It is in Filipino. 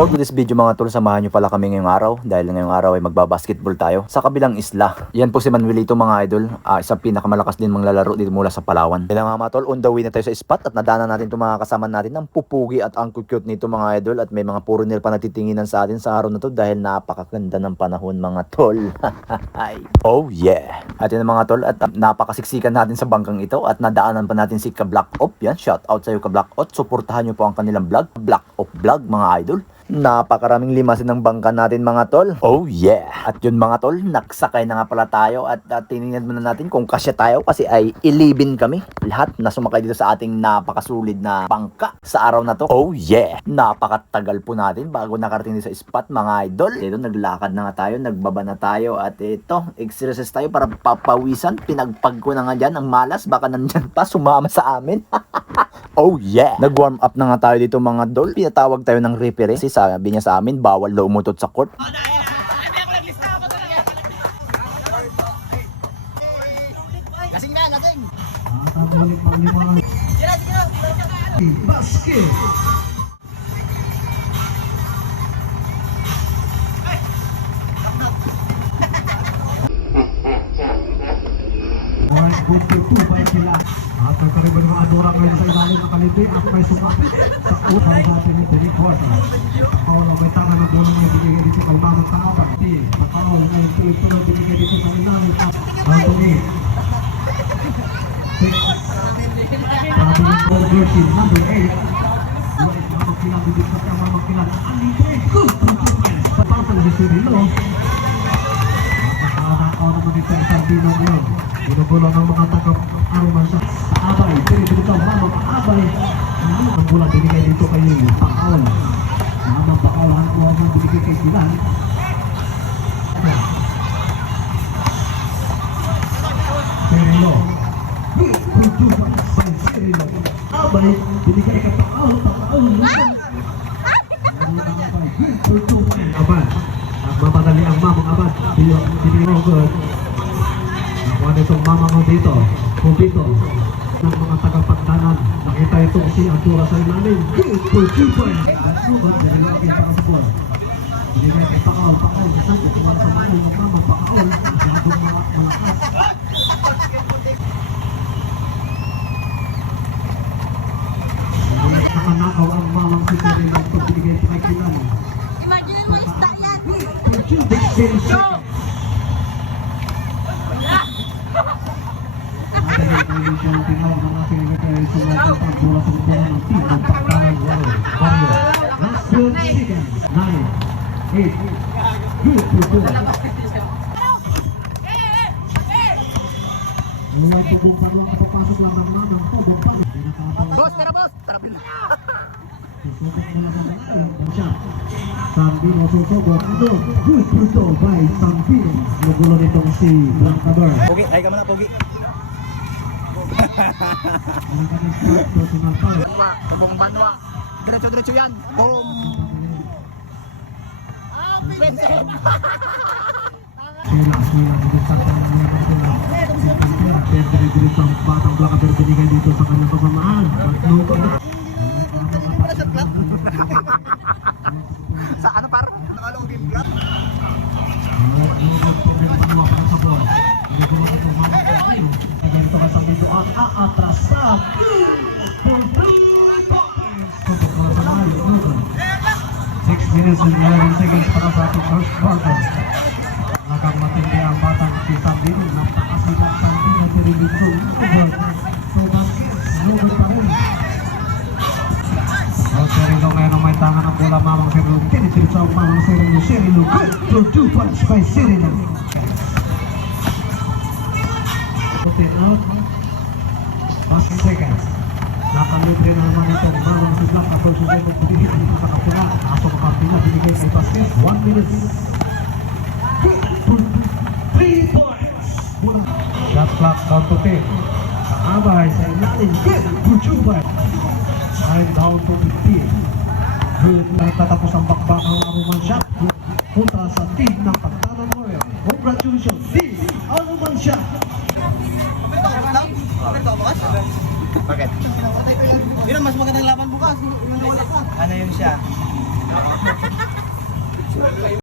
For this video mga tol, samahan nyo pala kami ngayong araw dahil ngayong araw ay magbabasketball tayo sa kabilang isla. Yan po si Manuelito mga idol, isang pinakamalakas din manglalaro dito mula sa Palawan. Kaya nga mga tol, on the way na tayo sa spot at nadaanan natin itong mga kasama natin ng pupugi at ang cute nito mga idol, at may mga foreigner pa nagtitinginan sa atin sa araw na to dahil napakaganda ng panahon mga tol. Oh yeah! At yun mga tol, at napakasiksikan natin sa bangkang ito at nadaanan pa natin si Ka-Black Op. Yan, shout out sa iyo Ka-Black Op. Suportahan nyo po ang kanilang vlog, Black Op Vlog mga idol. Napakaraming limasin ng bangka natin mga tol. Oh yeah! At yun mga tol, nagsakay na nga pala tayo at tinignan muna natin kung kasya tayo kasi ay 11 kami. Lahat na sumakay dito sa ating napakasulid na bangka sa araw na to. Oh yeah! Napakatagal po natin bago nakarating dito sa spot mga idol. Ito, naglakad na nga tayo, nagbaba na tayo at ito, exercise tayo para papawisan. Pinagpag ko na nga dyan ang malas, baka nandyan pa sumama sa amin. Oh yeah! Nag-warm up na nga tayo dito mga dol. Pinatawag tayo ng referee. Sabi niya sa amin, bawal daw umutot sa court. Kasing na natin. Basket. Good for two by sila. At nagkariban ng adora ngayon sa ilalim ng kalite at may sumapit sa utang natin ni Derek Horton. Paulo may tanga ng bulong na ibigay dito sa unang taaban. Paulo ngayon tuloy-tuloy ibigay dito sa ilalim at Anthony. Sabi ng ball jersey number 8. Ulit na magkilang dito sa kama magkilang Alibre. Good for two. Sa parang si Cirilo. Nakakakaw naman dito ang Sardino ngayon. Binubulang ng mga taga-aruman sa Abay. Pero dito ang mamang Abay. Ang bulang binigay dito kay Paol. Mamang Paol ang buwan ng binigay kay Silan. Cirilo. By Cirilo. Abay. Binigay kay Paol. Paol. Abad. Nagmamadali ang mamang Abad. Binigay good. Nakuha nitong mama mo dito, Kubito, ng mga tagapagdanan. Nakita itong si Antura sa ilalim. Good for 2 points. At subat, nililapin para sa ball. Binigay kay Pakaol, Masante, tumala sa mano ng mama, Pakaol, masyadong malakas. Nakanakaw ang mamang si Cirilo pag binigay pa kay Kilan. Imagine mo, ista yan. For 2 seconds. Boss, tara boss. Tara pila. Sambino susugod. Good puto by Sambino. Nagulo nitong si Blancaber. Pogi, ay ka muna Pogi. Tumong banwa. Diretso-diretso yan. Boom. Vincent. Sila diretso ang batang Blancaber binigay dito sa kanyang kasamaan. Sa ano par? Nakalong game block. Minutes and 11 seconds para sa ating first quarter. Nakamatindi ang batang si Sambino. Napakasilang Sambino si Rilito. So baskets, nobel pa rin. Cirilo ngayon ang may tangan ng bola. Mamang Cirilo. Tinitirip sa mamang Cirilo. Cirilo good for 2 points by Cirilo. Put it out. Basket seconds. Nakalibre na naman ito. Mamang si Black. Kapag susunod pinigit dito sa kapila. Kaso kapila binigay kay basket. 1 minute. 3 points. Shot clock down to 10. Sa Abay sa ilalim. Good for 2 points. I'm down to 15. Good. Nagtatapos ang bakbak ang Aruman shot. Kontra sa team ng Pagdanan Royal. Congratulations team Aruman shot. Bakit? Yun ang mas magandang laban bukas. Ano yun siya?